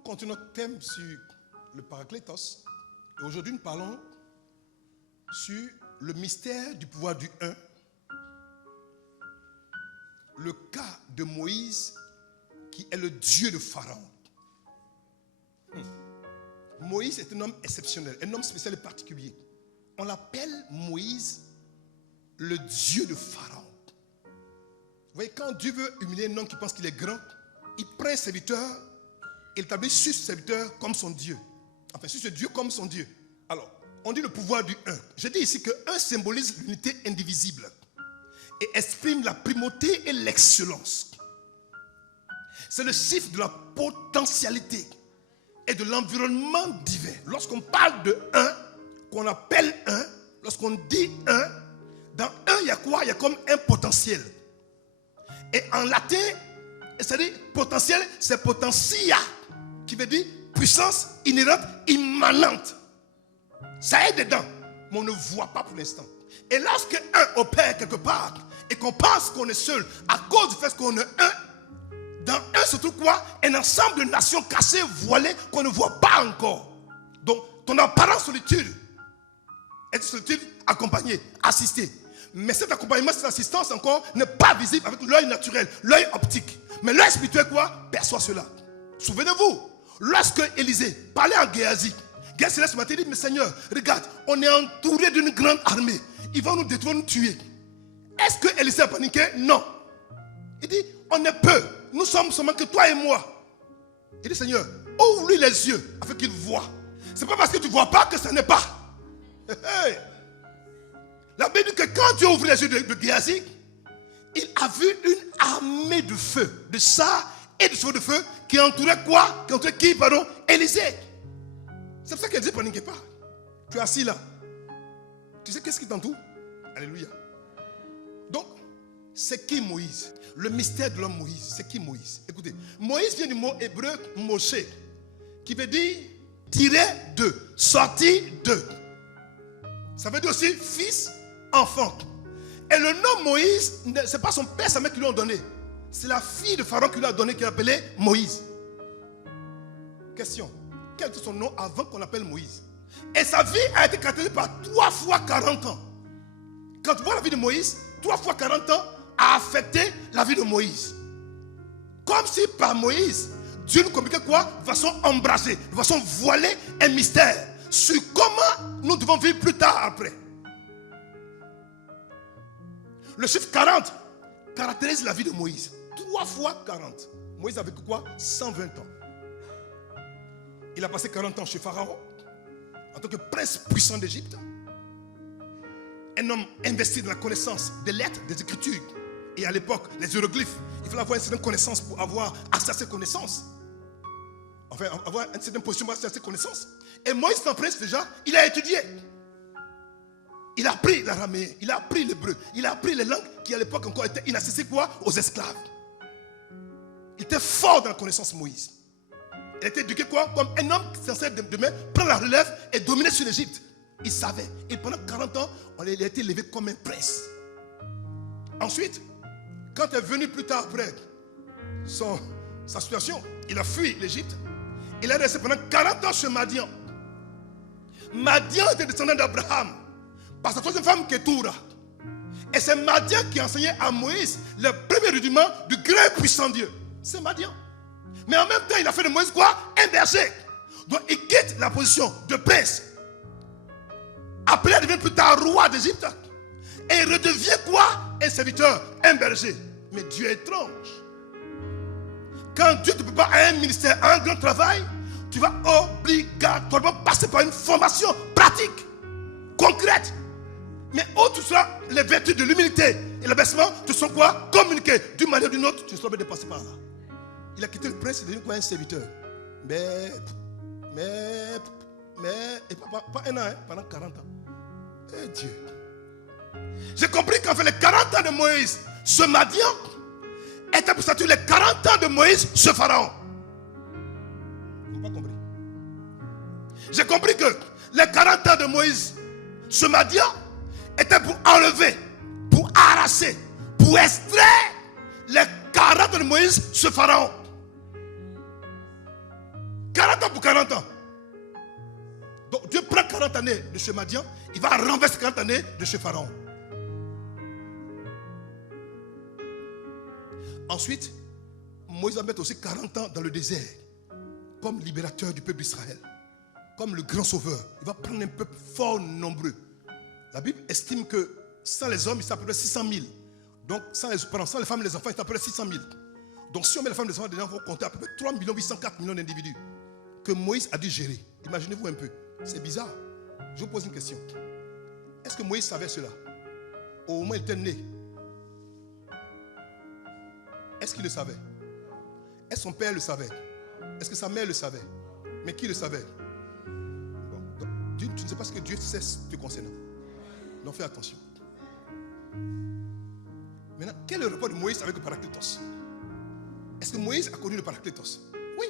Nous continuons notre thème sur le Paraclétos. Et aujourd'hui, nous parlons sur le mystère du pouvoir du 1. Le cas de Moïse, qui est le Dieu de Pharaon. Moïse est un homme exceptionnel, un homme spécial et particulier. On l'appelle Moïse le Dieu de Pharaon. Vous voyez, quand Dieu veut humilier un homme qui pense qu'il est grand, il prend un serviteur et l'établit sur ce serviteur comme son Dieu. Enfin, sur ce Dieu comme son Dieu. Alors, on dit le pouvoir du 1. Je dis ici que 1 symbolise l'unité indivisible et exprime la primauté et l'excellence. C'est le chiffre de la potentialité et de l'environnement divin. Lorsqu'on parle de 1, qu'on appelle 1, lorsqu'on dit 1, dans 1, il y a quoi? Il y a comme un potentiel. Et en latin, c'est-à-dire potentiel, c'est potentia, qui veut dire puissance inhérente, immanente. Ça est dedans, mais on ne voit pas pour l'instant. Et lorsque 1 opère quelque part, et qu'on pense qu'on est seul, à cause du fait qu'on est 1, dans 1 se trouve quoi? Un ensemble de nations cachées, voilées, qu'on ne voit pas encore. Donc, ton apparente solitude est une solitude accompagnée, assistée. Mais cet accompagnement, cette assistance encore n'est pas visible avec l'œil naturel, l'œil optique. Mais l'œil spirituel quoi? Perçoit cela. Souvenez-vous, lorsque Élisée parlait en Géasi, Géasi ce matin dit, mais Seigneur, regarde, on est entouré d'une grande armée. Ils vont nous détruire, nous tuer. Est-ce que Élisée a paniqué? Non. Il dit, on est peu. Nous sommes seulement que toi et moi. Il dit, Seigneur, ouvre-lui les yeux afin qu'il voie. C'est pas parce que tu ne vois pas que ça n'est pas. Hey. La Bible dit que quand Dieu ouvre les yeux de Géasi, il a vu une armée de feu, de chars et de chevaux de feu qui entourait quoi? Qui entourait qui, pardon? Élisée. C'est pour ça qu'Élisée ne paniquait pas. Tu es assis là. Tu sais qu'est-ce qui t'entoure? Alléluia. Donc, c'est qui Moïse? Le mystère de l'homme Moïse, c'est qui Moïse? Écoutez, Moïse vient du mot hébreu Moshe, qui veut dire tirer de, sortir de. Ça veut dire aussi fils, enfant. Et le nom Moïse, ce n'est pas son père, sa mère qui lui ont donné. C'est la fille de Pharaon qui lui a donné, qui l'appelait Moïse. Question. Quel était son nom avant qu'on l'appelle Moïse? Et sa vie a été caractérisée par 3 fois 40 ans. Quand tu vois la vie de Moïse, 3 fois 40 ans a affecté la vie de Moïse. Comme si par Moïse, Dieu nous communiquait quoi? De façon embrasée, de façon voilée, un mystère sur comment nous devons vivre plus tard après. Le chiffre 40 caractérise la vie de Moïse. 3 fois 40. Moïse avait quoi? 120 ans. Il a passé 40 ans chez Pharaon en tant que prince puissant d'Égypte. Un homme investi dans la connaissance des lettres, des écritures. Et à l'époque, les hiéroglyphes, il fallait avoir une certaine connaissance pour avoir accès à ces connaissances. Enfin, avoir une certaine position pour avoir accès à ces connaissances. Et Moïs, en prince déjà, il a étudié. Il a appris l'araméen, il a appris l'hébreu, il a appris les langues qui à l'époque encore étaient inaccessibles aux esclaves. Il était fort dans la connaissance Moïse. Il était éduqué quoi? Comme un homme qui censé demain prendre la relève et dominer sur l'Égypte. Il savait. Et pendant 40 ans, il a été élevé comme un prince. Ensuite, quand est venu plus tard après sa situation, il a fui l'Égypte. Il est resté pendant 40 ans chez Madian. Madian était descendant d'Abraham par sa troisième femme Ketura. Et c'est Madian qui a enseigné à Moïse le premier rudiment du grand et puissant Dieu. C'est Madian. Mais en même temps, il a fait de Moïse quoi? Un berger. Donc il quitte la position de prince. Après, il devient plus tard roi d'Égypte. Et il redevient quoi? Un serviteur, un berger. Mais Dieu est étrange. Quand Dieu te prépare à un ministère, à un grand travail, tu vas obligatoirement passer par une formation pratique, concrète. Mais où tu seras, les vertus de l'humilité et l'abaissement te sont quoi? Communiquées d'une manière ou d'une autre, tu seras bien dépassé par là. Il a quitté le prince, il est devenu quoi? Un serviteur. Mais, et pas un an, hein, pendant 40 ans. Eh Dieu. J'ai compris qu'en fait les 40 ans de Moïse, ce Madian, était pour statuer les 40 ans de Moïse, ce Pharaon. Vous n'avez pas compris. J'ai compris que les 40 ans de Moïse, ce Madian, était pour enlever, pour arracher, pour extraire les 40 ans de Moïse, ce Pharaon. 40 années de chez Madian, il va renverser 40 années de chez Pharaon. Ensuite, Moïse va mettre aussi 40 ans dans le désert, comme libérateur du peuple d'Israël, comme le grand sauveur. Il va prendre un peuple fort nombreux. La Bible estime que sans les hommes, il s'appelle à peu près 600 000. Donc, sans les femmes et les enfants, il s'appelle à peu près 600 000. Donc, si on met les femmes et les enfants dedans, il faut compter à peu près 3 804 000 d'individus que Moïse a dû gérer. Imaginez-vous un peu. C'est bizarre. Je vous pose une question. Est-ce que Moïse savait cela? Au moment où il était né. Est-ce qu'il le savait? Est-ce que son père le savait? Est-ce que sa mère le savait? Mais qui le savait? Bon, donc, tu ne sais pas ce que Dieu sait te concernant. Donc fais attention. Maintenant, quel est le rapport de Moïse avec le Paraclétos? Est-ce que Moïse a connu le Paraclétos? Oui.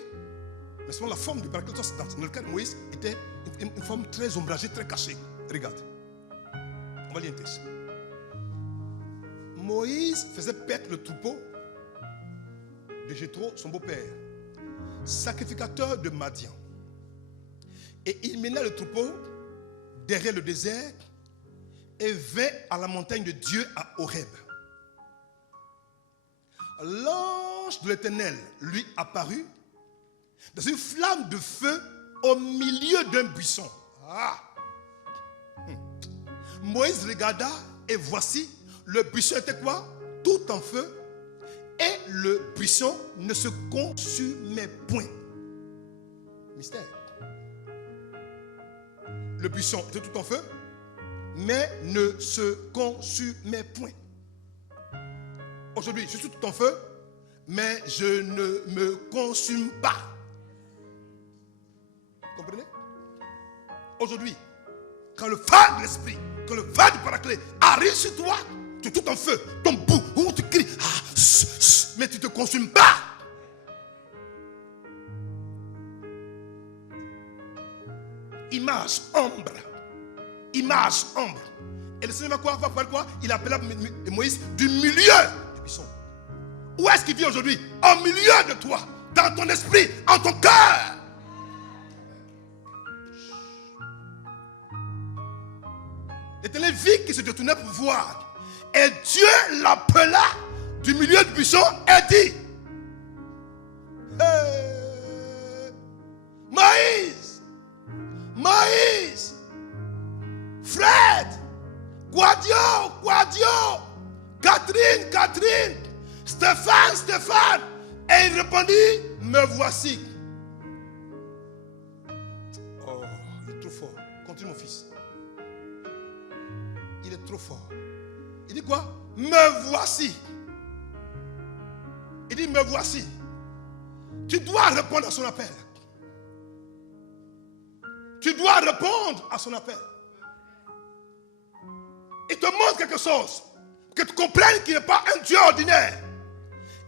Mais selon la forme du Paraclétos, dans le cas de Moïse, était une forme très ombragée, très cachée. Regarde. On va lire un texte. Moïse faisait paître le troupeau de Jéthro, son beau-père, sacrificateur de Madian. Et il mena le troupeau derrière le désert et vint à la montagne de Dieu à Horeb. L'ange de l'Éternel lui apparut dans une flamme de feu au milieu d'un buisson. Moïse regarda et voici, le buisson était quoi? Tout en feu. Et le buisson ne se consumait point. Mystère. Le buisson était tout en feu, mais ne se consumait point. Aujourd'hui, je suis tout en feu, mais je ne me consume pas. Vous comprenez? Aujourd'hui, quand le feu de l'esprit, quand le feu du paraclet arrive sur toi, tu es tout en feu, ton bout, où tu cries, mais tu ne te consumes pas. Image, ombre. Image, ombre. Et le Seigneur va faire quoi? Il appela Moïse du milieu du buisson. Où est-ce qu'il vit aujourd'hui? Au milieu de toi, dans ton esprit, en ton cœur. L'Éternel vit qui se détournait pour voir. Et Dieu l'appela du milieu du buisson et dit: Moïse, Moïse, Fred, Guadio, Catherine, Stéphane. Et il répondit: me voici. Oh, il est trop fort. Continue mon fils. Il est trop fort. Il dit quoi? Me voici. Il dit: me voici. Tu dois répondre à son appel. Tu dois répondre à son appel. Il te montre quelque chose. Que tu comprennes qu'il n'est pas un Dieu ordinaire.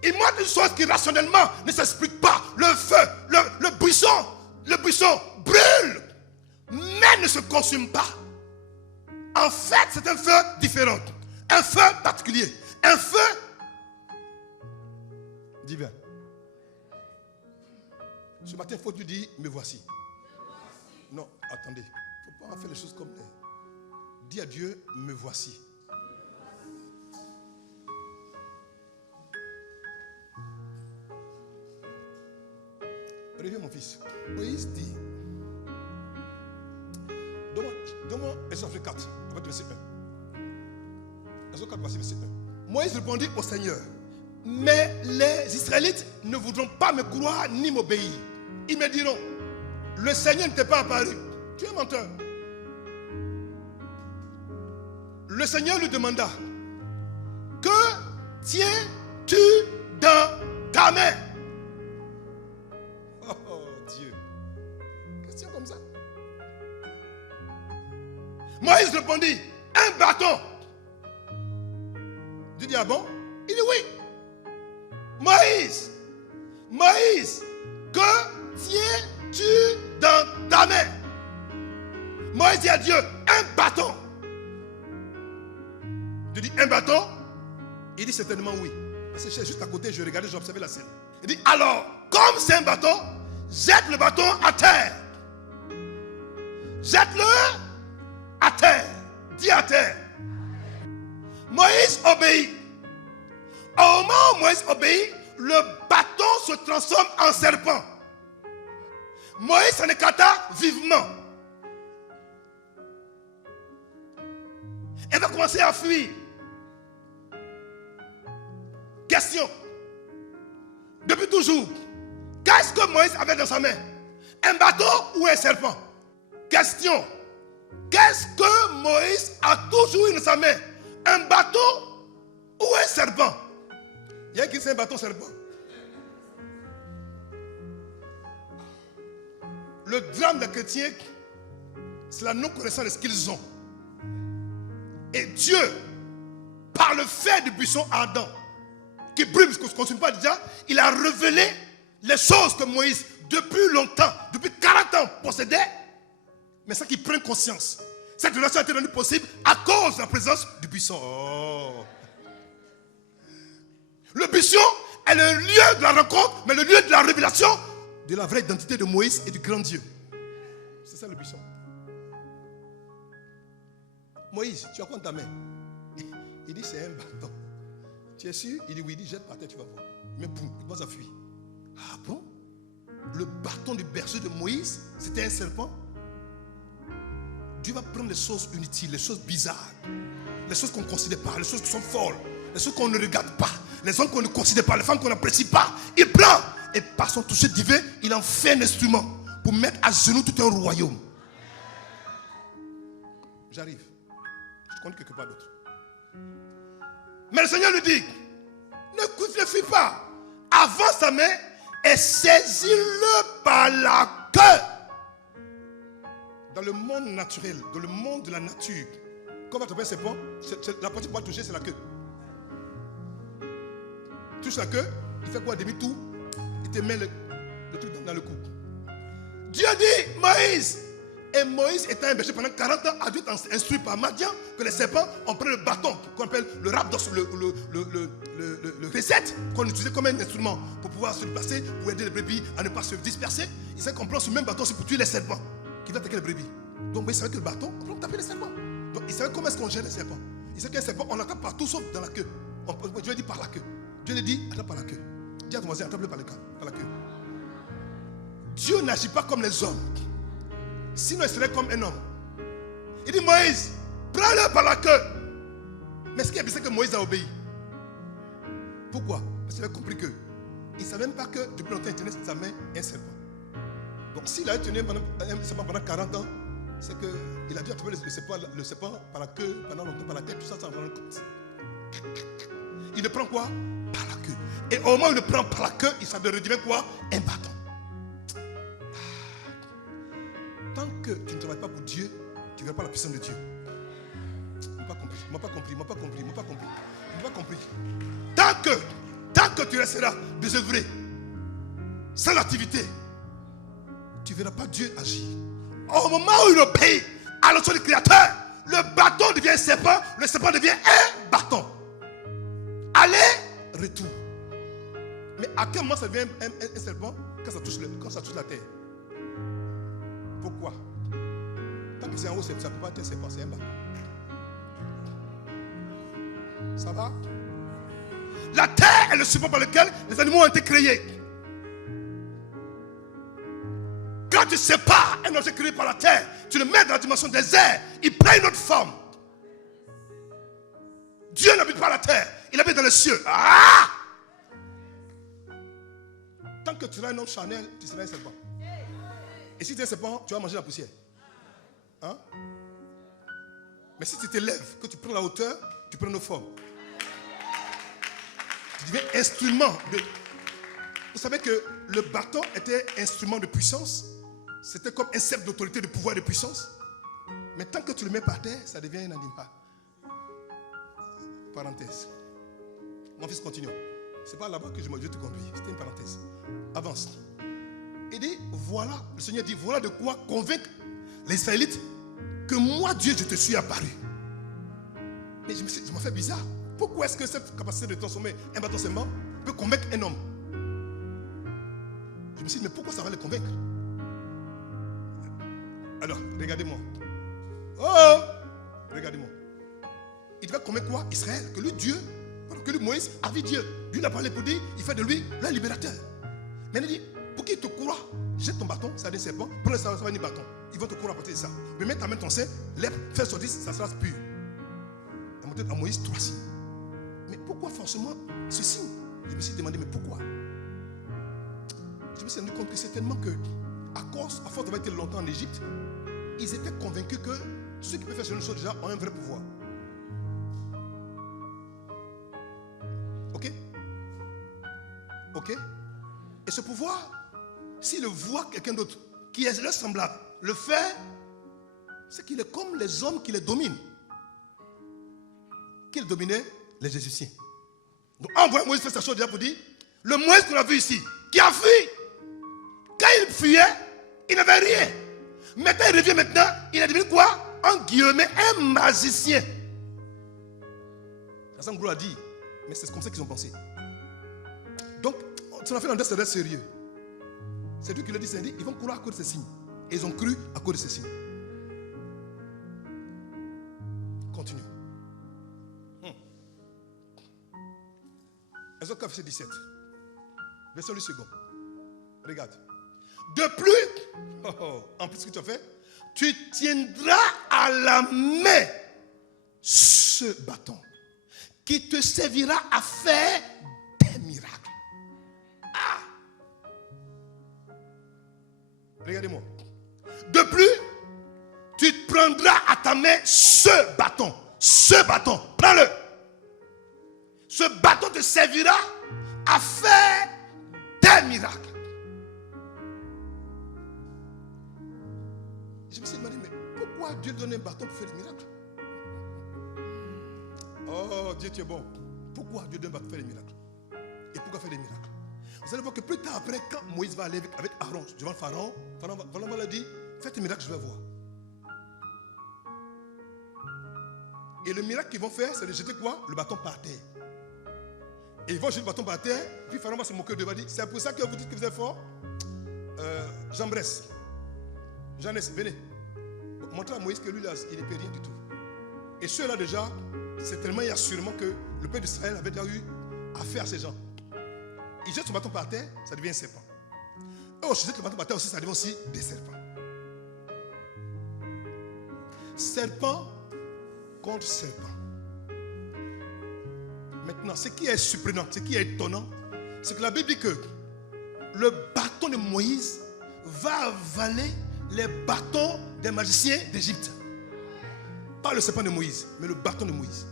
Il montre une chose qui rationnellement ne s'explique pas. Le feu, le buisson brûle, mais ne se consume pas. En fait, c'est un feu différent. Un feu particulier. Un feu divin. Ce matin, il faut te dire: me voici. Non, attendez. Il ne faut pas faire les choses comme ça. Dis à Dieu: me voici. Reviens mon fils. Moïse dit: donne-moi Exode 4, verset 1. Exode 4, verset 1. Moïse répondit au Seigneur: mais les Israélites ne voudront pas me croire ni m'obéir. Ils me diront: le Seigneur ne t'est pas apparu. Tu es menteur. Le Seigneur lui demanda: que tiens-tu dans ta main? Oh Dieu. Question comme ça. Moïse répondit: un bâton. Dieu dit: ah bon? Il dit: oui. Moïse, que tiens-tu dans ta main? Moïse dit à Dieu: un bâton. Dieu dit: un bâton? Il dit: certainement oui. Parce que j'étais juste à côté, je regardais, j'observais la scène. Il dit: alors, comme c'est un bâton, jette le bâton à terre. Jette-le à terre. Dis à terre. Moïse obéit. Au moment où Moïse obéit, le bâton se transforme en serpent. Moïse s'en écarta vivement. Elle va commencer à fuir. Question. Depuis toujours, qu'est-ce que Moïse avait dans sa main? Un bâton ou un serpent? Question. Qu'est-ce que Moïse a toujours eu dans sa main? Un bâton ou un serpent? Il y a qui c'est un bâton serpent. Le drame des chrétiens, c'est la non-connaissance de ce qu'ils ont. Et Dieu, par le fait du buisson ardent, qui brûle, parce qu'on ne consume pas déjà, il a révélé les choses que Moïse, depuis longtemps, depuis 40 ans, possédait, mais ça qui prend conscience. Cette relation a été rendue possible à cause de la présence du buisson. Oh. Le buisson est le lieu de la rencontre, mais le lieu de la révélation de la vraie identité de Moïse et du grand Dieu. C'est ça le buisson. Moïse, tu as quoi dans ta main? Il dit c'est un bâton. Tu es sûr? Il dit oui, il dit jette par terre, tu vas voir. Mais boum, il commence à fuir. Ah bon? Le bâton du berger de Moïse, c'était un serpent? Dieu va prendre les choses inutiles, les choses bizarres, les choses qu'on ne considère pas, les choses qui sont folles, les choses qu'on ne regarde pas, les hommes qu'on ne considère pas, les femmes qu'on n'apprécie pas. Il prend et par son toucher divin, il en fait un instrument pour mettre à genoux tout un royaume. J'arrive. Je compte quelque part d'autre. Mais le Seigneur lui dit, ne fuis pas. Avance ta main et saisis-le par la queue. Dans le monde naturel, dans le monde de la nature, quand on va attraper un serpent, la partie qu'on va toucher, c'est la queue. Touche la queue, il fait quoi? Demi-tour, il te met le truc dans le cou. Dieu dit, Moïse. Et Moïse était un berger pendant 40 ans, a dû être instruit par Madian que les serpents, on prend le bâton qu'on appelle le rhabdos, le recette, qu'on utilisait comme un instrument pour pouvoir se déplacer, pour aider les brebis à ne pas se disperser. Il sait qu'on prend ce même bâton aussi pour tuer les serpents qui vont attaquer les brebis. Donc Moïse savait que le bâton, on peut taper les serpents. Donc il savait comment est-ce qu'on gère les serpents. Il sait qu'un serpent, on l'attaque partout sauf dans la queue. Dieu dit par la queue. Dieu lui dit, attrape par la queue. Dis à ton voisin, attrape-le par la queue. Dieu n'agit pas comme les hommes. Sinon, il serait comme un homme. Il dit, Moïse, prends-le par la queue. Mais ce qui est bien, c'est que Moïse a obéi. Pourquoi? Parce qu'il a compris que il ne savait même pas que depuis longtemps, il tenait sa main un serpent. Donc, s'il a tenu un serpent pendant 40 ans, c'est qu'il a dû attraper le serpent par la queue, pendant longtemps, par la tête, tout ça, ça en rend compte. Il le prend quoi? Par la queue. Et au moment où il le prend par la queue, il redevient quoi? Un bâton. Tant que tu ne travailles pas pour Dieu, tu ne verras pas la puissance de Dieu. Tu n'as pas compris, tu n'as pas compris. Tant que tu resteras désœuvré, sans activité, tu ne verras pas Dieu agir. Au moment où il obéit à l'autorité du Créateur, le bâton devient un serpent, le serpent devient un bâton. Aller, retour. Mais à quel moment ça devient un serpent? Quand ça touche la terre. Pourquoi? Tant que c'est en haut, ça ne peut pas être un serpent, c'est un bâton. Ça va? La terre est le support par lequel les animaux ont été créés. Quand tu sépares un objet créé par la terre, tu le mets dans la dimension des airs, il prend une autre forme. Dieu n'habite pas la terre, il habite dans les cieux. Ah! Tant que tu seras un homme charnel, tu seras un serpent. Et si tu es un serpent, tu vas manger la poussière. Hein? Mais si tu t'élèves, que tu prends la hauteur, tu prends nos formes. Tu deviens instrument de... Vous savez que le bâton était instrument de puissance. C'était comme un sceptre d'autorité, de pouvoir et de puissance. Mais tant que tu le mets par terre, ça devient un animal. Parenthèse. Mon fils, continue. C'est pas là-bas que je te conduis. C'était une parenthèse. Avance. Il dit, voilà, le Seigneur dit, voilà de quoi convaincre les Israélites que moi, Dieu, je te suis apparu. Mais je me fais bizarre. Pourquoi est-ce que cette capacité de transformer un bâton serpent peut convaincre un homme? Je me suis dit, mais pourquoi ça va les convaincre? Alors, regardez-moi. Oh! Regardez-moi. Il devait convaincre quoi? Israël, que lui, Dieu, que lui, Moïse, a vu Dieu. Dieu l'a parlé pour dire, il fait de lui le libérateur. Mais il dit, pour qu'il te croie, jette ton bâton, ça a des serpents, prends le ça va venir bâton. Ils vont te croire à partir de ça. Mais mets ta main ton sein, lève, fais sortir, ça sera pur. Il a montré à Moïse 3 signes. Mais pourquoi forcément ce signe? Je me suis demandé, mais pourquoi? Je me suis rendu compte que certainement que, à force d'avoir été longtemps en Égypte, ils étaient convaincus que ceux qui peuvent faire ce genre de choses déjà ont un vrai pouvoir. Ok? Ok? Et ce pouvoir, s'il le voit quelqu'un d'autre qui est leur semblable, le fait, c'est qu'il est comme les hommes qui les dominent. Qui dominaient les Égyptiens. Donc, envoie Moïse faire sa chose déjà pour dire, le Moïse qu'on a vu ici, qui a fui, quand il fuyait, il n'avait rien. Maintenant, il revient maintenant, il a devenu quoi? En guillemets, un magicien. Hassan Gros a dit, mais c'est comme ça qu'ils ont pensé. Donc, ça a fait un destin sérieux. C'est lui qui l'a dit, ils vont courir à cause de ces signes. Et ils ont cru à cause de ces signes. Continue. Exode 4, verset 17. Verset 8 secondes. Regarde. De plus, en plus ce que tu as fait, tu tiendras à la main ce bâton qui te servira à faire des miracles. Regardez-moi. De plus, tu prendras à ta main ce bâton. Ce bâton. Prends-le. Ce bâton te servira à faire des miracles. Je me suis demandé, mais pourquoi Dieu donne un bâton pour faire des miracles? Oh, Dieu, tu es bon. Pourquoi Dieu donne un bâton pour faire des miracles? Et pourquoi faire des miracles? Vous allez voir que plus tard après, quand Moïse va aller avec Aaron devant le Pharaon, Pharaon va lui dire, fais tes miracles, je vais voir. Et le miracle qu'ils vont faire, c'est de jeter quoi? Le bâton par terre. Et ils vont jeter le bâton par terre, puis Pharaon va se moquer de eux, va dire, c'est pour ça que vous dites que vous êtes fort? Jean Bresse, venez. Montrez à Moïse que lui, là, il ne peut rien du tout. Et ceux-là déjà, c'est tellement et assurément que le peuple d'Israël avait déjà eu affaire à ces gens. Ils jettent son bâton par terre, ça devient un serpent. Et on jette le bâton par terre aussi, ça devient aussi des serpents. Serpent contre serpent. Maintenant, ce qui est surprenant, ce qui est étonnant, c'est que la Bible dit que le bâton de Moïse va avaler les bâtons des magiciens d'Égypte. Pas le serpent de Moïse, mais le bâton de Moïse.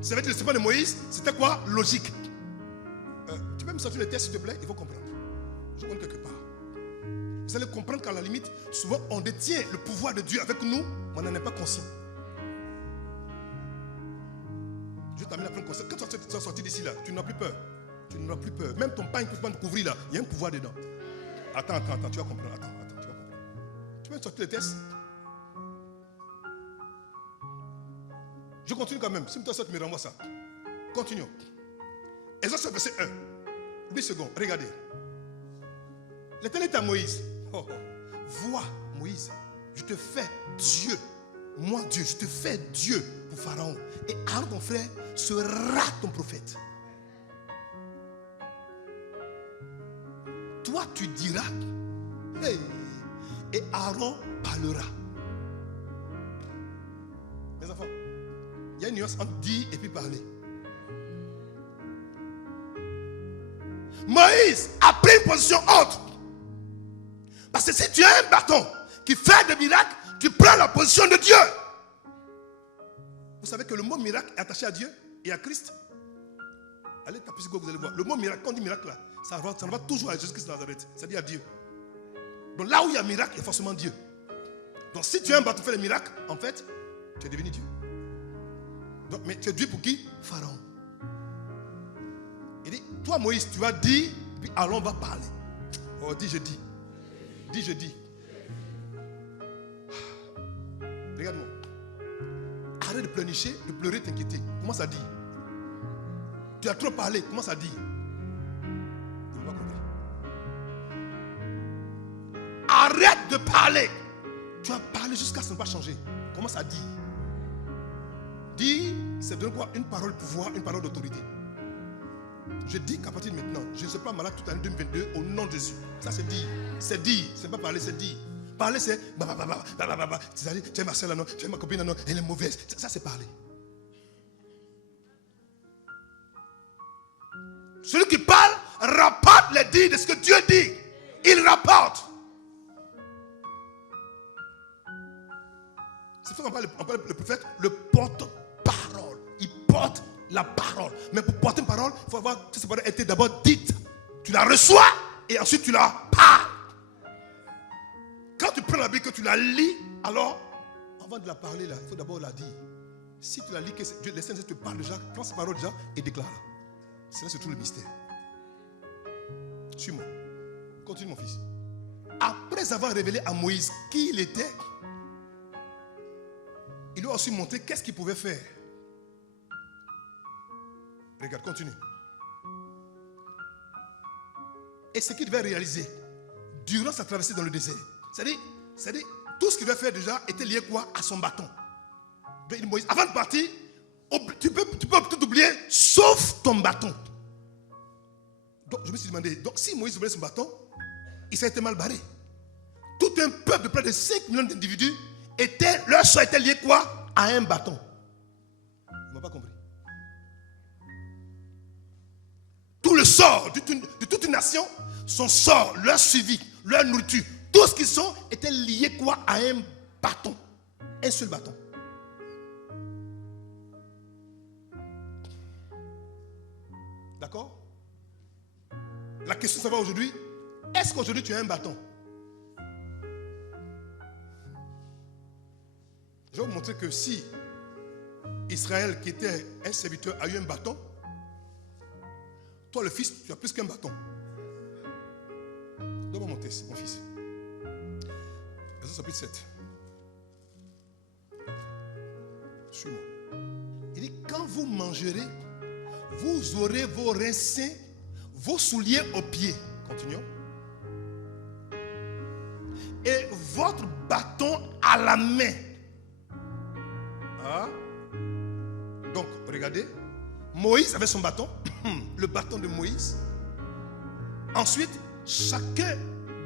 Ça veut dire que le serpent de Moïse, c'était quoi? Logique. Tu peux me sortir le texte, s'il te plaît? Il faut comprendre. Je compte quelque part. Vous allez comprendre qu'à la limite, souvent on détient le pouvoir de Dieu avec nous, mais on n'en est pas conscient. Je t'amène à prendre conscience. Quand tu vas sortir d'ici là, tu n'auras plus peur. Tu n'auras plus peur. Même ton pain ne peut pas te couvrir là. Il y a un pouvoir dedans. Attends, tu vas comprendre. Attends, tu vas comprendre. Tu peux me sortir le texte? Je continue quand même. Si tu me renvoie ça. Continuons. Exode verset 1. 8 secondes. Regardez. L'Éternel est à Moïse. Vois, Moïse, je te fais Dieu. Moi, Dieu, je te fais Dieu pour Pharaon. Et Aaron, ton frère, sera ton prophète. Toi, tu diras. Hey, et Aaron parlera. Mes enfants, il y a une nuance entre dire et puis parler. Moïse a pris une position haute. Parce que si tu as un bâton qui fait des miracles, tu prends la position de Dieu. Vous savez que le mot miracle est attaché à Dieu et à Christ. Allez taper sur Google, vous allez voir. Le mot miracle, quand on dit miracle là, ça va toujours à Jésus-Christ de Nazareth. C'est-à-dire à Dieu. Donc là où il y a miracle, il y a forcément Dieu. Donc si tu as un bâton qui fait des miracles, en fait, tu es devenu Dieu. Donc, mais tu es Dieu pour qui? Pharaon. Il dit, toi Moïse, tu vas dire, puis Aaron va parler. Oh, dis je dis. Dis je dis. Regarde-moi. Arrête de pleurnicher, de pleurer, t'inquiéter. Commence à dire. Tu as trop parlé, commence à dire. Il ne va pas compris. Arrête de parler. Tu as parlé jusqu'à ce que ça ne va pas changer. Commence à dire. Dire, c'est donner quoi? Une parole de pouvoir, une parole d'autorité. Je dis qu'à partir de maintenant, je ne serai pas malade toute l'année 2022 au nom de Jésus. Ça c'est dire. C'est dire. C'est pas parler, c'est dire. Parler c'est tu es ma soeur là, non, tu es ma copine là, non, elle est mauvaise. Ça c'est parler. Celui qui parle rapporte les dires de ce que Dieu dit. Il rapporte. C'est pour ça qu'on parle le prophète, le porte-parole. Il porte la parole. Mais pour porter une parole, il faut avoir que cette parole ait été d'abord dite. Tu la reçois et ensuite tu la parles. Quand tu prends la Bible, que tu la lis, alors, avant de la parler, là, il faut d'abord la dire. Si tu la lis, que Dieu, le Seigneur te parle déjà, prends cette parole déjà et déclare-la. C'est là c'est tout le mystère. Suis-moi. Continue mon fils. Après avoir révélé à Moïse qui il était, il lui a aussi montré qu'est-ce qu'il pouvait faire. Regarde, continue. Et ce qu'il devait réaliser durant sa traversée dans le désert. C'est-à-dire, tout ce qu'il devait faire déjà était lié quoi? À son bâton. Donc, Moïse, avant de partir, tu peux tout oublier, sauf ton bâton. Donc, je me suis demandé, donc si Moïse oubliait son bâton, il s'est été mal barré. Tout un peuple de près de 5 millions d'individus, leur sort était lié quoi? À un bâton. Ils n'ont pas compris. Tout le sort de toute une nation, son sort, leur suivi, leur nourriture, tout ce qu'ils sont était lié quoi? À un bâton. Un seul bâton. D'accord? La question ça va aujourd'hui, est-ce qu'aujourd'hui tu as un bâton? Je vais vous montrer que si Israël, qui était un serviteur, a eu un bâton, toi le fils, tu as plus qu'un bâton. Donne-moi mon texte, mon fils. Exode chapitre 7. Suis-moi. Il dit, quand vous mangerez, vous aurez vos rincins, vos souliers aux pieds. Continuons. Et votre bâton à la main. Ah. Donc, regardez. Moïse avait son bâton. Le bâton de Moïse. Ensuite, chacun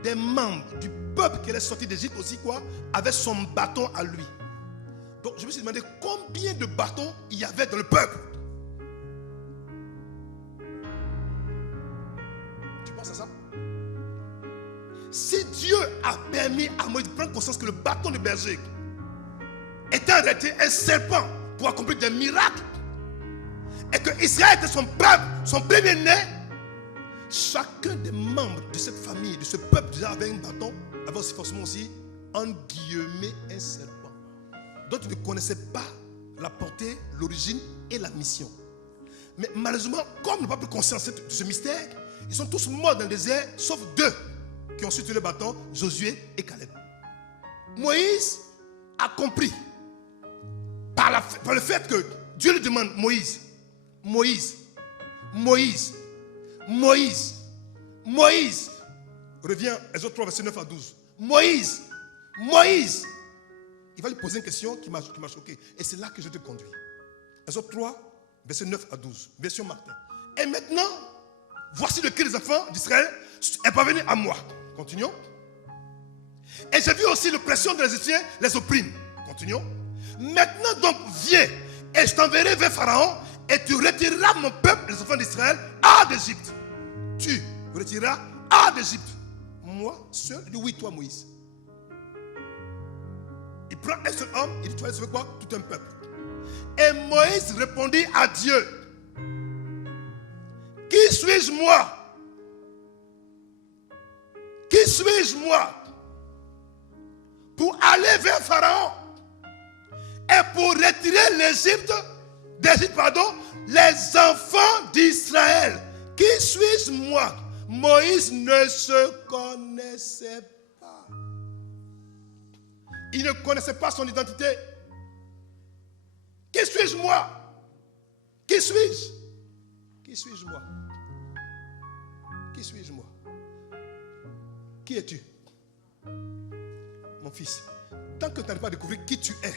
des membres du peuple qui est sorti d'Égypte aussi quoi, avait son bâton à lui. Donc, je me suis demandé combien de bâtons il y avait dans le peuple. Tu penses à ça? Si Dieu a permis à Moïse de prendre conscience que le bâton de berger était en réalité un serpent pour accomplir des miracles, et que Israël était son peuple, son premier-né, chacun des membres de cette famille, de ce peuple déjà avait un bâton, avait aussi forcément aussi, en guillemets, un serpent. Donc ils ne connaissaient pas la portée, l'origine et la mission. Mais malheureusement, comme ils n'ont pas pris conscience de ce mystère, ils sont tous morts dans le désert, sauf 2 qui ont suivi le bâton, Josué et Caleb. Moïse a compris, par le fait que Dieu lui demande, Moïse, reviens, Exode 3, verset 9 à 12. Moïse, il va lui poser une question qui m'a choqué. Et c'est là que je te conduis. Exode 3, verset 9 à 12, version Martin. Et maintenant, voici le cri des enfants d'Israël est parvenu à moi. Continuons. Et j'ai vu aussi l'oppression des Égyptiens les opprime. Continuons. Maintenant donc viens et je t'enverrai vers Pharaon et tu retireras mon peuple, les enfants d'Israël, hors d'Égypte. Tu retireras hors d'Égypte. Moi seul, il dit oui, toi Moïse. Il prend un seul homme, il dit tu vas sauver quoi? Tout un peuple. Et Moïse répondit à Dieu, qui suis-je moi? Qui suis-je moi pour aller vers Pharaon et pour retirer d'Égypte, les enfants d'Israël? Qui suis-je moi? Moïse ne se connaissait pas. Il ne connaissait pas son identité. Qui suis-je moi? Qui suis-je? Qui suis-je moi? Qui suis-je moi? Qui es-tu? Mon fils, Tant que tu n'arrives pas à découvrir qui tu es,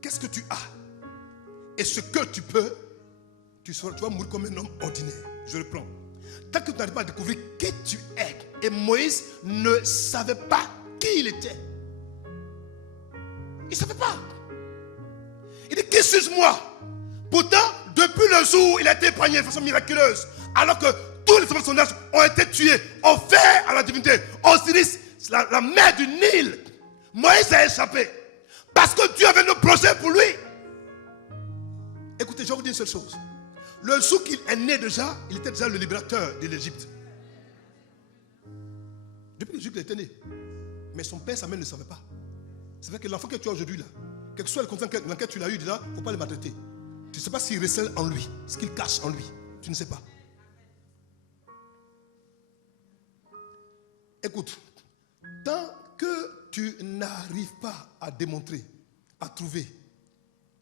qu'est-ce que tu as et ce que tu peux, tu vas mourir comme un homme ordinaire. Je reprends. Tant que tu n'arrives pas à découvrir qui tu es, et Moïse ne savait pas qui il était. Il ne savait pas. Il dit, qui suis-je moi? Pourtant, depuis le jour où il a été épargné de façon miraculeuse, alors que tous les personnages ont été tués, offerts à la divinité, Osiris, la mer du Nil, Moïse a échappé. Parce que Dieu avait nos projets pour lui. Écoutez, je vais vous dire une seule chose. Le jour qu'il est né déjà, il était déjà le libérateur de l'Égypte. Depuis le jour qu'il était né. Mais son père, sa mère ne le savait pas. C'est vrai que l'enfant que tu as aujourd'hui là, quel que soit le contexte dans lequel tu l'as eu déjà, il ne faut pas le maltraiter. Tu ne sais pas s'il recèle en lui, ce qu'il cache en lui. Tu ne sais pas. Écoute, tant que tu n'arrives pas à démontrer, à trouver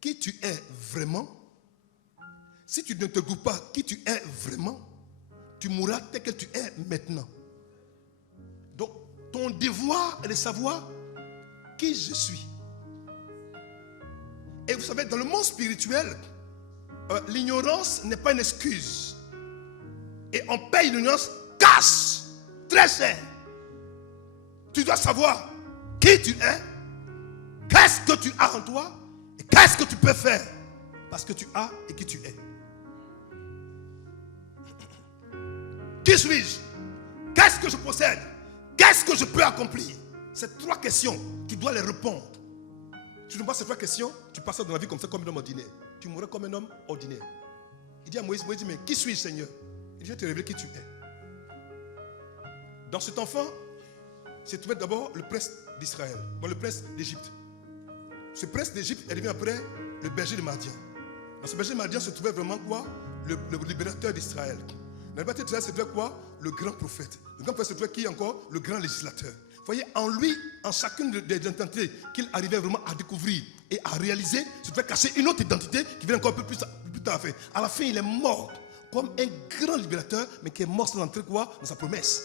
qui tu es vraiment, si tu ne te goûtes pas qui tu es vraiment, tu mourras tel que tu es maintenant. Donc, ton devoir est de savoir qui je suis. Et vous savez, dans le monde spirituel, l'ignorance n'est pas une excuse. Et on paye l'ignorance cash, très cher. Tu dois savoir qui tu es, qu'est-ce que tu as en toi, et qu'est-ce que tu peux faire. Parce que tu as et qui tu es. Qui suis-je? Qu'est-ce que je possède? Qu'est-ce que je peux accomplir? Ces trois questions, tu dois les répondre. Si tu ne pas ces trois questions, tu passes dans la vie comme ça, comme un homme ordinaire. Tu mourrais comme un homme ordinaire. Il dit à Moïse, Moïse dit, mais qui suis-je, Seigneur? Il dit, je vais te révéler qui tu es. Dans cet enfant, c'est trouvé d'abord le prince d'Israël, le prince d'Égypte. Ce prince d'Égypte est devenu après le berger de Madian. Dans ce berger de Madian se trouvait vraiment quoi? Le libérateur d'Israël. Dans le libérateur d'Israël se trouvait quoi? Le grand prophète. Le grand prophète se trouvait qui encore? Le grand législateur. Vous voyez, en lui, en chacune des identités qu'il arrivait vraiment à découvrir et à réaliser, se trouvait cacher une autre identité qui vient encore un peu plus tard. À la fin, il est mort comme un grand libérateur, mais qui est mort sans entrer quoi? Dans sa promesse.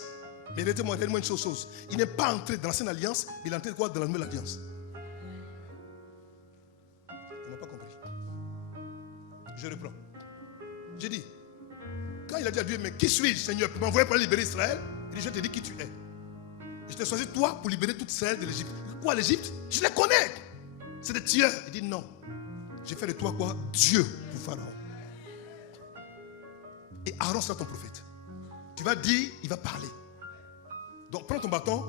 Mais regardez-moi une chose. Il n'est pas entré dans l'ancienne alliance, mais il est entré quoi? Dans la nouvelle alliance. Ils n'ont pas compris. Je reprends. J'ai dit, quand il a dit à Dieu, mais qui suis-je, Seigneur, pour m'envoyer pour libérer Israël? Il dit, je te dis qui tu es. Je t'ai choisi toi pour libérer toute Israël de l'Égypte. Quoi, l'Égypte? Je les connais. C'est des tueurs. Il dit non. J'ai fait de toi quoi? Dieu pour Pharaon. Et Aaron sera ton prophète. Tu vas dire, il va parler. Donc prends ton bâton,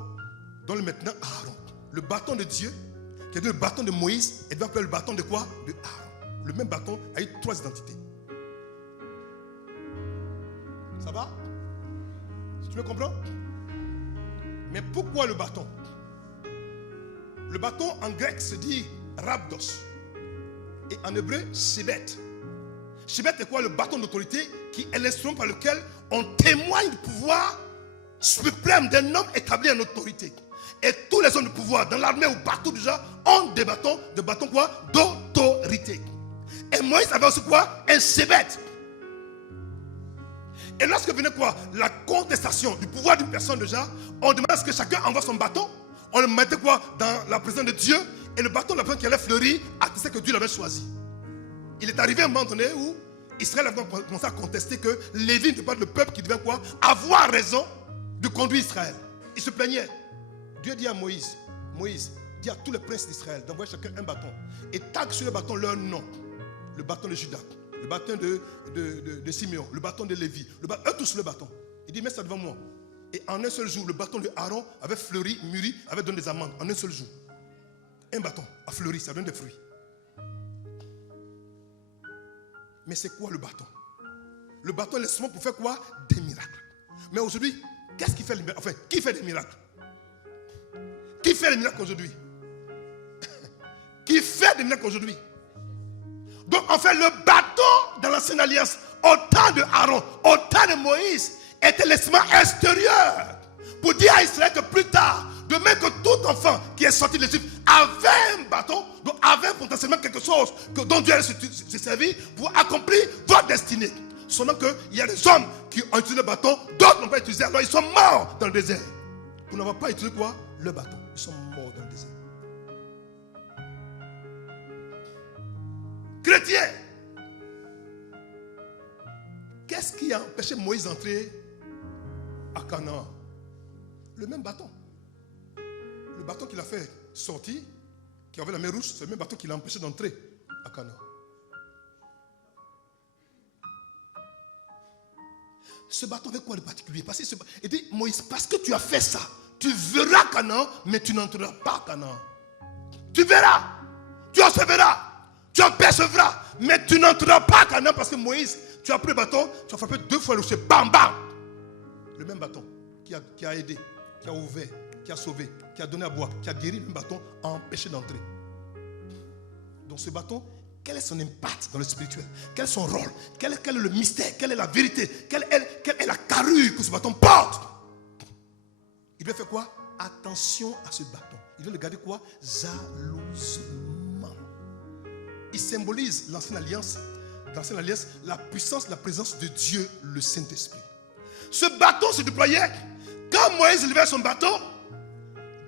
donne-le maintenant à Aaron. Le bâton de Dieu, qui est le bâton de Moïse, et doit appeler le bâton de quoi? De Aaron. Le même bâton a eu trois identités. Ça va? Tu me comprends? Mais pourquoi le bâton? Le bâton en grec se dit rhabdos. Et en hébreu, shebet. Shebet est quoi? Le bâton d'autorité qui est l'instrument par lequel on témoigne du pouvoir suprême d'un homme établi en autorité. Et tous les hommes de pouvoir, dans l'armée ou partout déjà, ont des bâtons quoi? D'autorité. Et Moïse avait aussi quoi? Un shebet. Et lorsque venait quoi? La contestation du pouvoir d'une personne déjà, on demandait à ce que chacun envoie son bâton. On le mettait quoi? Dans la présence de Dieu. Et le bâton de la personne qui allait fleurir attestait que Dieu l'avait choisi. Il est arrivé à un moment donné où Israël avait commencé à contester que Lévi n'était pas le peuple qui devait quoi? Avoir raison de conduire Israël. Il se plaignait. Dieu dit à Moïse, dis à tous les princes d'Israël d'envoyer chacun un bâton. Et tague sur le bâton leur nom. Le bâton de Judas, le bâton de Siméon, le bâton de Lévi, eux tous le bâton. Il dit, mets ça devant moi. Et en un seul jour, le bâton de Aaron avait fleuri, mûri, avait donné des amandes. En un seul jour. Un bâton a fleuri, ça donne des fruits. Mais c'est quoi le bâton? Le bâton est l'instrument pour faire quoi? Des miracles. Mais aujourd'hui, qu'est-ce qui fait les miracles? Enfin, qui fait des miracles? Qui fait les miracles aujourd'hui? Qui fait des miracles aujourd'hui? Donc en fait, le bâton dans l'ancienne alliance, au temps de Aaron, au temps de Moïse, était l'instrument extérieur pour dire à Israël que plus tard, de même que tout enfant qui est sorti de l'Égypte avait un bâton, donc avait potentiellement quelque chose dont Dieu allait se servir pour accomplir votre destinée. Seulement qu'il y a des hommes qui ont utilisé le bâton, d'autres n'ont pas utilisé, alors ils sont morts dans le désert pour n'avoir pas utilisé quoi? Le bâton. Ils sont morts dans le désert. Chrétiens, qu'est-ce qui a empêché Moïse d'entrer à Canaan? Le même bâton. Le bâton qu'il a fait sortir, qui avait la mer rouge, c'est le même bâton qui l'a empêché d'entrer à Canaan. Ce bâton avait quoi de particulier? Parce que il dit, Moïse, parce que tu as fait ça, tu verras Canaan, mais tu n'entreras pas à Canaan. Tu verras, tu observeras, tu apercevras, mais tu n'entreras pas à Canaan parce que Moïse, tu as pris le bâton, tu as frappé 2 fois le rocher, bam bam. Le même bâton qui a aidé, qui a ouvert, qui a sauvé, qui a donné à boire, qui a guéri, le même bâton a empêché d'entrer. Donc ce bâton, quel est son impact dans le spirituel? Quel est son rôle? Quel est le mystère? Quelle est la vérité? Quelle est la carrure que ce bâton porte? Il doit faire quoi? Attention à ce bâton. Il doit le garder quoi? Jalousement. Il symbolise l'ancienne alliance. Dans l'ancienne alliance, la puissance, la présence de Dieu, le Saint-Esprit. Ce bâton se déployait. Quand Moïse levait son bâton,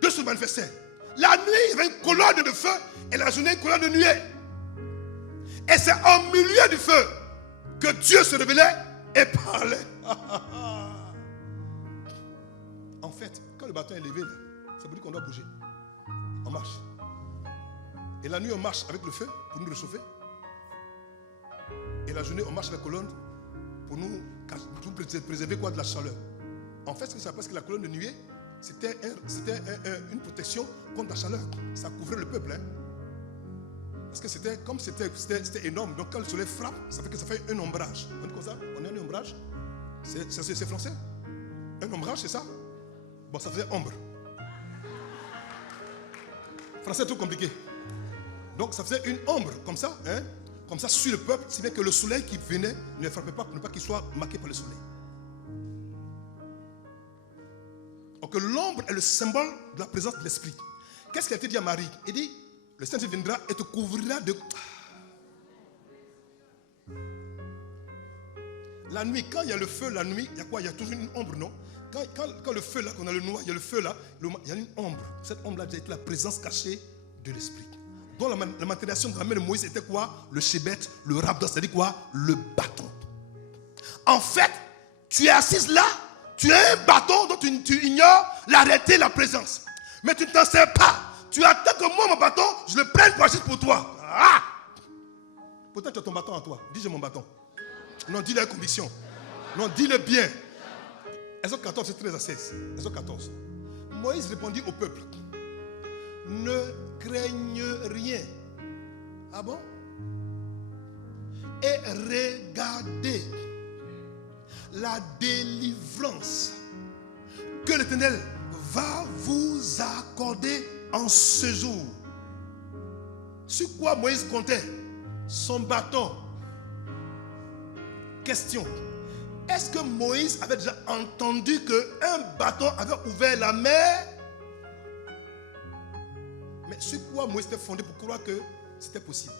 Dieu se manifestait. La nuit, il y avait une colonne de feu et la journée, une colonne de nuée. Et c'est au milieu du feu que Dieu se révélait et parlait. En fait, quand le bâton est levé, ça veut dire qu'on doit bouger. On marche. Et la nuit, on marche avec le feu pour nous réchauffer. Et la journée, on marche avec la colonne pour nous préserver quoi? De la chaleur. En fait, ce que ça passe, que la colonne de nuée, c'était une protection contre la chaleur. Ça couvrait le peuple. Parce que c'était énorme. Donc quand le soleil frappe, ça fait que ça fait un ombrage. On dit comme ça? On a un ombrage? C'est français? Un ombrage, c'est ça? Bon, ça faisait ombre. Français est trop compliqué. Donc ça faisait une ombre comme ça, comme ça sur le peuple, si bien que le soleil qui venait ne le frappait pas pour ne pas qu'il soit marqué par le soleil. Donc l'ombre est le symbole de la présence de l'esprit. Qu'est-ce qu'il a été dit à Marie? Il dit, le Saint-Esprit viendra et te couvrira de... La nuit, quand il y a le feu, la nuit, il y a quoi? Il y a toujours une ombre, non? Quand le feu là, qu'on a le noir, il y a le feu là, il y a une ombre. Cette ombre là a été la présence cachée de l'esprit. Donc la matérialisation de la main de Moïse était quoi? Le chébet, le rabdon, c'est-à-dire quoi? Le bâton. En fait, tu es assise là, tu as un bâton dont tu ignores la réalité, la présence. Mais tu ne t'en sers pas. Tu attends que moi, mon bâton, je le prenne pour agir pour toi. Ah! Pourtant, tu as ton bâton à toi. Dis, j'ai mon bâton. Non, dis-le avec conviction. Non, dis-le bien. Exode 14, c'est 13 à 16. Exode 14. Moïse répondit au peuple, ne craignez rien. Ah bon? Et regardez la délivrance que l'Éternel va vous accorder en ce jour. Sur quoi Moïse comptait? Son bâton. Question. Est-ce que Moïse avait déjà entendu qu'un bâton avait ouvert la mer? Mais sur quoi Moïse était fondé pour croire que c'était possible?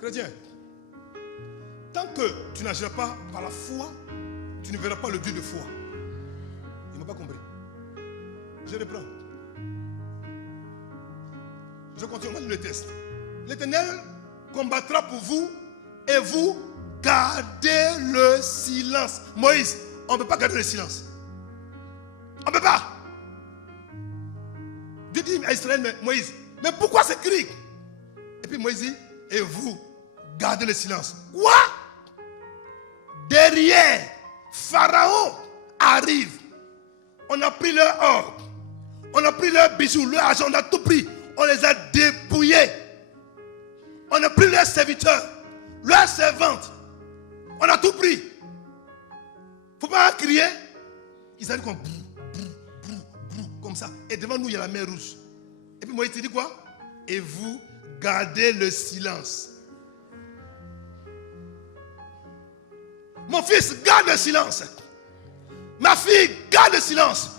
Chrétien, tant que tu n'agiras pas par la foi, tu ne verras pas le Dieu de foi. Il ne m'a pas compris. Je reprends. Je continue, on va lire le texte. L'Éternel combattra pour vous et vous gardez le silence. Moïse, on ne peut pas garder le silence. On ne peut pas. Dieu dit à Israël, mais Moïse, mais pourquoi ce cri? Et puis Moïse dit, et vous gardez le silence. Quoi? Derrière, Pharaon arrive. On a pris leur or. On a pris leurs bijoux, leur argent, on a tout pris. On les a dépouillés. On a pris leurs serviteurs, leurs servantes. On a tout pris. Il ne faut pas crier. Ils arrivent comme comme ça. Et devant nous, il y a la mer rouge. Et puis Moïse dit quoi? Et vous gardez le silence. Mon fils, garde le silence. Ma fille, garde le silence.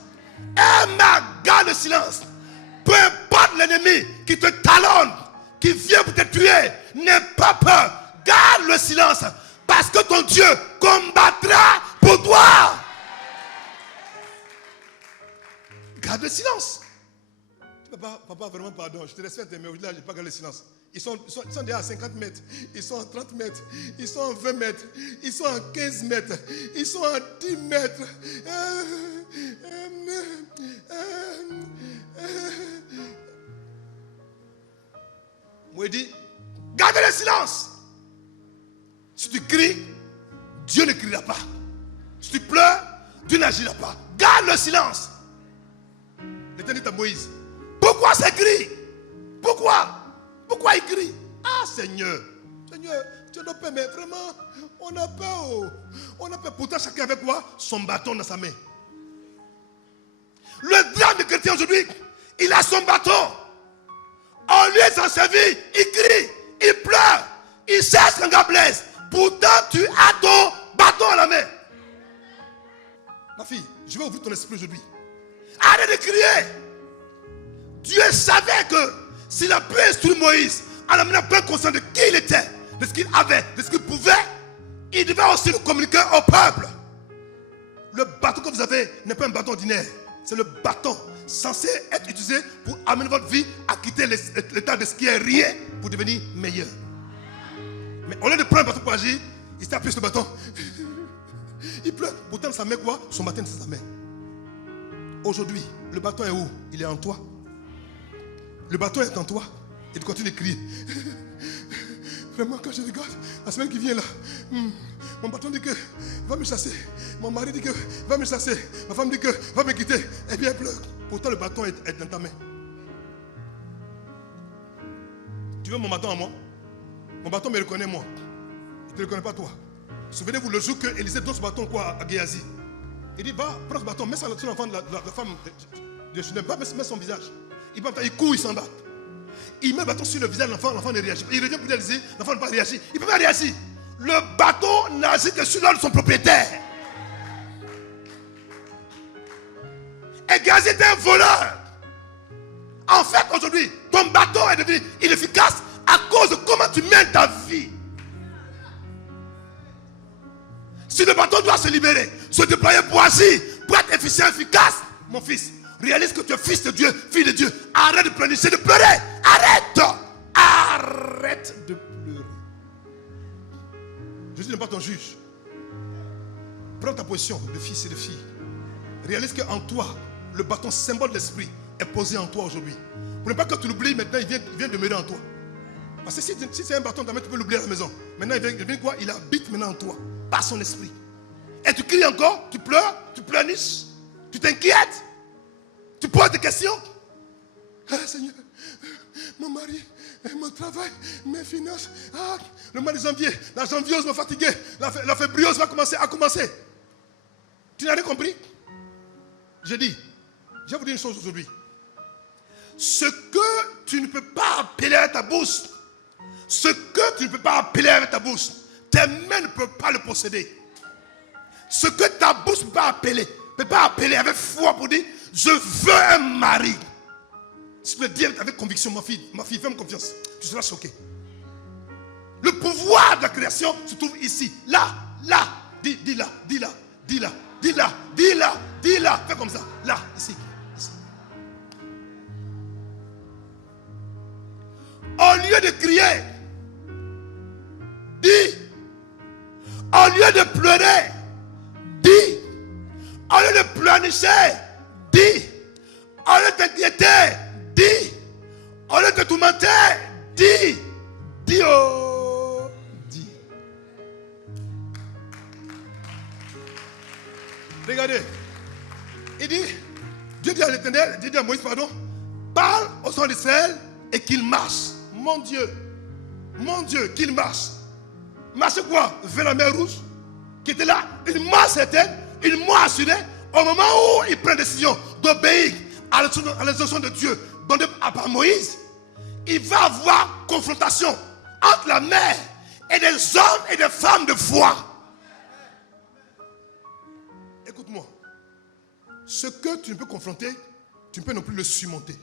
Emma, garde le silence. Peu importe l'ennemi qui te talonne, qui vient pour te tuer, n'aie pas peur. Garde le silence. Parce que ton Dieu combattra pour toi. garde le silence. Papa, vraiment pardon, je te respecte, mais au-delà, je n'ai pas gardé le silence. Ils sont déjà à 50 mètres, ils sont à 30 mètres, ils sont à 20 mètres, ils sont à 15 mètres, ils sont à 10 mètres. Moi, il dit, gardez le silence. Si tu cries, Dieu ne criera pas. Si tu pleures, Dieu n'agira pas. Garde le silence. L'Éternel dit à Moïse, pourquoi ça crie? Pourquoi il crie? Ah Seigneur, tu as nos peurs, mais vraiment, on a peur. On a peur. Pourtant, chacun avec quoi? Son bâton dans sa main. Le drame des chrétiens aujourd'hui, il a son bâton. Au lieu de s'en servir, il crie, il pleure, il cherche un gars blesse. Pourtant, tu as ton bâton à la main. Ma fille, je vais ouvrir ton esprit aujourd'hui. Arrête de crier. Dieu savait que s'il a pu instruire Moïse en amenant plein conscience de qui il était, de ce qu'il avait, de ce qu'il pouvait, il devait aussi le communiquer au peuple. Le bâton que vous avez n'est pas un bâton ordinaire. C'est le bâton censé être utilisé pour amener votre vie à quitter l'état de ce qui est rien pour devenir meilleur. Mais au lieu de prendre un bâton pour agir, il s'est appuyé sur le bâton. Il pleure. Pourtant, sa main quoi? Son bâton, c'est sa main. Aujourd'hui, le bâton est où? Il est en toi. Le bâton est en toi. Et tu continues de crier. Vraiment, quand je regarde, la semaine qui vient là, mon bâton dit que va me chasser. Mon mari dit que va me chasser. Ma femme dit que va me quitter. Et bien, elle pleure. Pourtant, le bâton est dans ta main. Tu veux mon bâton à moi? Mon bâton me reconnaît moi. Il ne te reconnaît pas toi. Souvenez-vous le jour que Élisée donne ce bâton quoi à Géasi. Il dit, va, prends ce bâton, mets ça sur l'enfant de la femme de Shunem. Va, mets son visage. Il court, il s'en bat. Il met le bâton sur le visage de l'enfant ne réagit pas. Il revient pour Élisée, l'enfant ne peut pas réagir. Il ne peut pas réagir. Le bâton n'agit que sur l'ordre de son propriétaire. Et Géasi était un voleur. En fait, aujourd'hui, ton bâton est devenu inefficace à cause de comment tu mènes ta vie. Si le bâton doit se libérer, se déployer pour agir, pour être efficient, efficace, mon fils, réalise que tu es fils de Dieu, fille de Dieu. Arrête de pleurnicher, de pleurer. Arrête de pleurer. Jésus n'est pas ton juge. Prends ta position de fils et de fille. Réalise qu'en toi, le bâton symbole de l'esprit est posé en toi aujourd'hui. Pour ne pas que tu l'oublies, maintenant il vient demeurer en toi. Parce que si c'est un bâton, tu peux l'oublier à la maison. Maintenant il vient quoi? Il habite maintenant en toi, par son esprit. Et tu cries encore, tu pleures, tu pleurniches, tu t'inquiètes, tu poses des questions. Ah Seigneur, mon mari, mon travail, mes finances, le mois de janvier, la janvieuse m'a fatigué, la fébriose va commencer à commencer. Tu n'as rien compris? Je dis, je vais vous dire une chose aujourd'hui. Ce que tu ne peux pas appeler avec ta bouche, ce que tu ne peux pas appeler avec ta bouche, tes mains ne peuvent pas le posséder. Ce que ta bouche ne peut pas appeler avec foi pour dire, je veux un mari. Si tu le dis avec conviction, ma fille, fais-moi confiance, tu seras choqué. Le pouvoir de la création se trouve ici, là, dis-la, fais comme ça, là, ici. Au lieu de crier, dis. Au lieu de pleurer, dis. Au lieu de pleurnicher, dis. Au lieu de t'inquiéter, dis. Au lieu de te tourmenter, dis. Dis, oh, dis. Regardez. Il dit, Dieu dit à l'Éternel, Dieu dit à Moïse, pardon, parle au son d'Israël et qu'il marche. Mon Dieu, qu'il marche. Marche quoi? Vers la mer Rouge, qui était là, une mort certaine, une mort assurée, au moment où il prend décision d'obéir à l'instruction de Dieu, donnée par Moïse. Il va avoir confrontation entre la mer et des hommes et des femmes de foi. Écoute-moi. Ce que tu ne peux confronter, tu ne peux non plus le surmonter.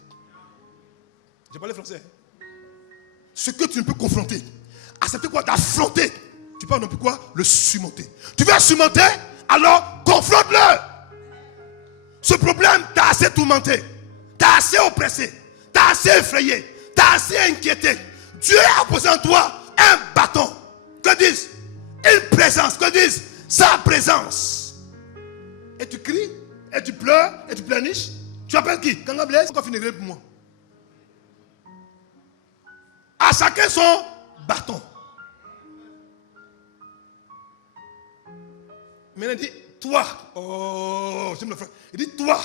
J'ai parlé français. Ce que tu ne peux confronter, accepter quoi? D'affronter. Tu peux non plus quoi? Le surmonter. Tu veux surmonter? Alors confronte-le. Ce problème t'a assez tourmenté, t'a assez oppressé, t'a assez effrayé, t'a assez inquiété. Dieu a posé en toi un bâton. Que disent? Une présence. Que disent? Sa présence. Et tu cries, et tu pleures, et tu pleurniches. Tu appelles qui? Kanga Blaise? Pourquoi finir pour moi? À chacun son bâton. Maintenant il dit, toi, oh, j'aime le frère. Il dit, toi,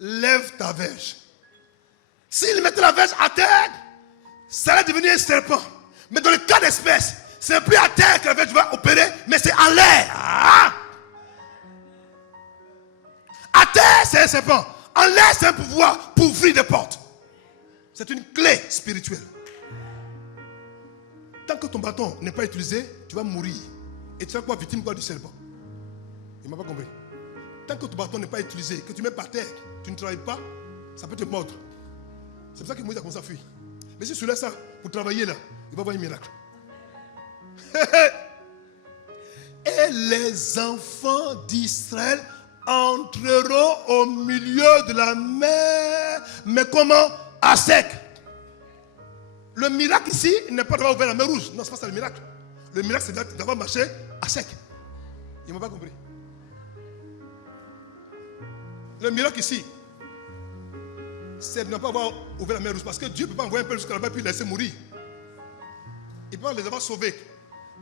lève ta verge. S'il mettait la verge à terre, ça allait devenir un serpent. Mais dans le cas d'espèce, ce n'est plus à terre que la verge va opérer, mais c'est en l'air. Ah! À terre, c'est un serpent. En l'air, c'est un pouvoir pour ouvrir des portes. C'est une clé spirituelle. Tant que ton bâton n'est pas utilisé, tu vas mourir. Et tu seras quoi, victime quoi, du serpent? Il ne m'a pas compris. Tant que ton bâton n'est pas utilisé, que tu mets par terre, tu ne travailles pas, ça peut te mordre. C'est pour ça que Moïse a commencé à fuir. Mais si tu laisses ça pour travailler là, il va voir un miracle. Et les enfants d'Israël entreront au milieu de la mer. Mais comment? À sec. Le miracle ici n'est pas d'avoir ouvert la mer rouge. Non, ce n'est pas ça le miracle. Le miracle, c'est d'avoir marché à sec. Il ne m'a pas compris. Le miracle ici, c'est de ne pas avoir ouvert la mer rouge. Parce que Dieu ne peut pas envoyer un peuple jusqu'à là-bas et puis les laisser mourir. Il peut les avoir sauvés.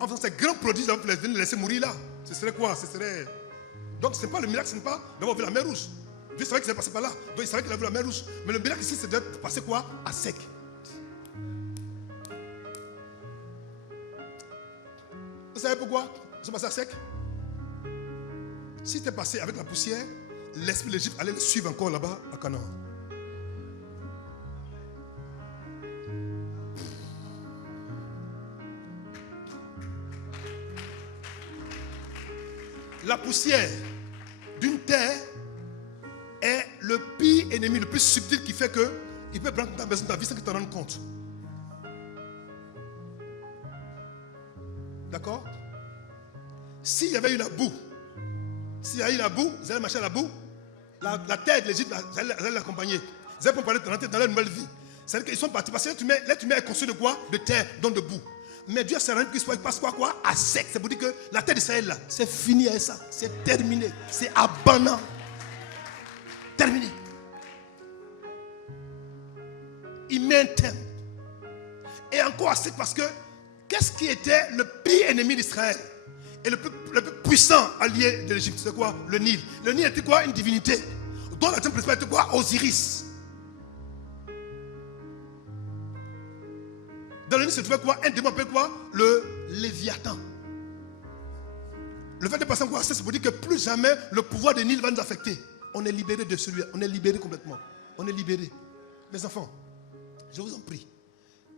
En faisant ces grands prodiges, il va les laisser mourir là. Ce serait quoi? Ce serait... Donc ce n'est pas le miracle, ce n'est pas d'avoir ouvert la mer rouge. Dieu savait qu'il s'est passé par là. Donc il savait qu'il a vu la mer rouge. Mais le miracle ici, c'est de passer quoi? À sec. Vous savez pourquoi ils sont passés à sec? Si c'était passé avec la poussière, l'esprit de l'Égypte allait le suivre encore là-bas à Canaan. La poussière d'une terre est le pire ennemi, le plus subtil qui fait que il peut prendre ta maison, ta vie sans que tu t'en rendes compte. D'accord? S'il y avait eu la boue, s'il y avait eu la boue, ils allaient marcher à la boue, la terre de l'Égypte, ils allaient l'accompagner. Ils allaient préparer dans leur nouvelle vie. C'est-à-dire qu'ils sont partis parce que l'être humain est construit de quoi? De terre, donc de boue. Mais Dieu s'est rendu qu'il passe quoi? À sec. C'est pour dire que la terre d'Israël là, c'est fini avec ça. C'est terminé. C'est abandon. Terminé. Il met un terme. Et encore à sec parce que qu'est-ce qui était le pire ennemi d'Israël? Et le plus puissant allié de l'Égypte, c'est quoi? Le Nil. Le Nil était quoi? Une divinité. Dont la terre principale était quoi? Osiris. Dans le Nil se trouvait quoi? Un démon appelé quoi? Le Léviathan. Le fait de passer en quoi? C'est pour dire que plus jamais le pouvoir de Nil va nous affecter. On est libéré de celui-là. On est libéré complètement. On est libéré. Mes enfants, je vous en prie.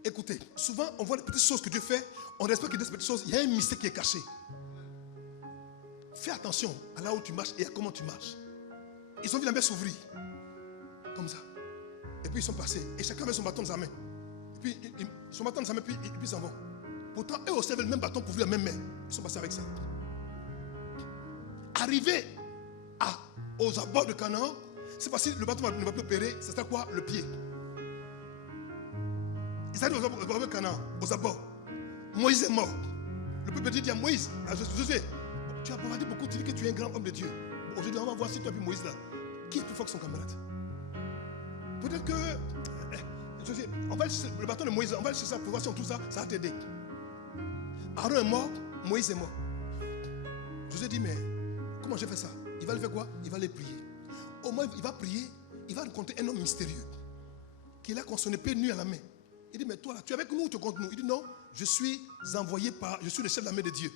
Écoutez, souvent on voit les petites choses que Dieu fait. On respecte que des petites choses. Il y a un mystère qui est caché. Fais attention à là où tu marches et à comment tu marches. Ils ont vu la mer s'ouvrir. Comme ça. Et puis ils sont passés. Et chacun avait son bâton dans sa main. Puis son bâton dans sa main, puis ils s'en vont. Pourtant, eux aussi avaient le même bâton pour ouvrir la même main. Ils sont passés avec ça. Arrivés aux abords de Canaan, c'est parce que le bâton ne va plus opérer. C'est ça quoi? Le pied. Ils arrivent aux abords de Canaan, aux abords. Moïse est mort. Le peuple dit à Moïse, à Josué, tu as dit beaucoup, tu dis que tu es un grand homme de Dieu. Aujourd'hui, on va voir si tu as vu Moïse là. Qui est plus fort que son camarade? Peut-être que on va le bâton de Moïse, on va chercher ça pour voir si on trouve ça, ça va t'aider. Aaron est mort, Moïse est mort. Josué dit, mais comment j'ai fait ça? Il va le faire quoi? Il va les prier. Au moins, il va prier, il va rencontrer un homme mystérieux qui a son épée nue à la main. Il dit, mais toi là, tu es avec nous ou tu es contre nous? Il dit, non, je suis le chef de l'armée de Dieu.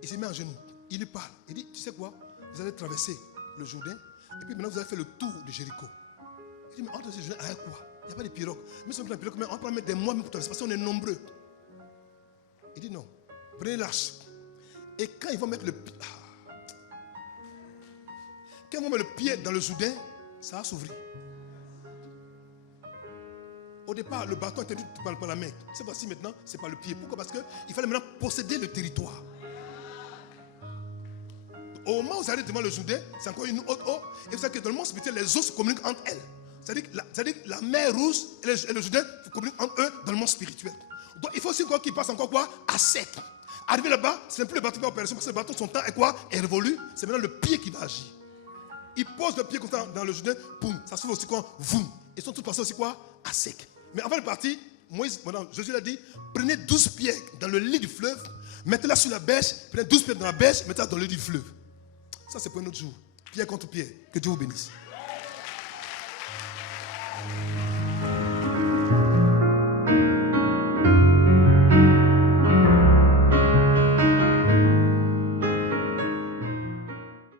Il se met en genoux, il lui parle. Il dit, tu sais quoi? Vous allez traverser le Jourdain et puis maintenant vous allez faire le tour de Jéricho. Il dit, mais entre ces Jourdain, avec quoi? Il n'y a pas de pirogue. Mais si on prend un pirogue, on va mettre des mois pour traverser parce qu'on est nombreux. Il dit, non, prenez l'arche. Et quand ils vont mettre le pied, quand ils vont mettre le pied dans le Jourdain, ça va s'ouvrir. Au départ, le bâton était par la main. C'est pas si maintenant, c'est par le pied. Pourquoi? Parce qu'il fallait maintenant posséder le territoire. au moment où vous arrivez devant le Jourdain, c'est encore une autre eau. Et vous savez que dans le monde spirituel, les eaux se communiquent entre elles. C'est-à-dire que la mer Rouge et le Jourdain se communiquent entre eux dans le monde spirituel. Donc il faut aussi qu'ils passent encore quoi? À sec. Arrivé là-bas, ce n'est plus le bâton qui va opérer, parce que le bâton, son temps est quoi? Est révolu. C'est maintenant le pied qui va agir. Il pose le pied comme ça dans le Jourdain, boum, ça se fait aussi quoi? Voum. Ils sont tous passés aussi quoi? À sec. Mais avant de partir, Jésus l'a dit, prenez 12 pierres dans le lit du fleuve, mettez-la sur la berge, prenez 12 pierres dans la berge, mettez-la dans le lit du fleuve. Ça c'est pour un autre jour. Pierre contre pierre. Que Dieu vous bénisse.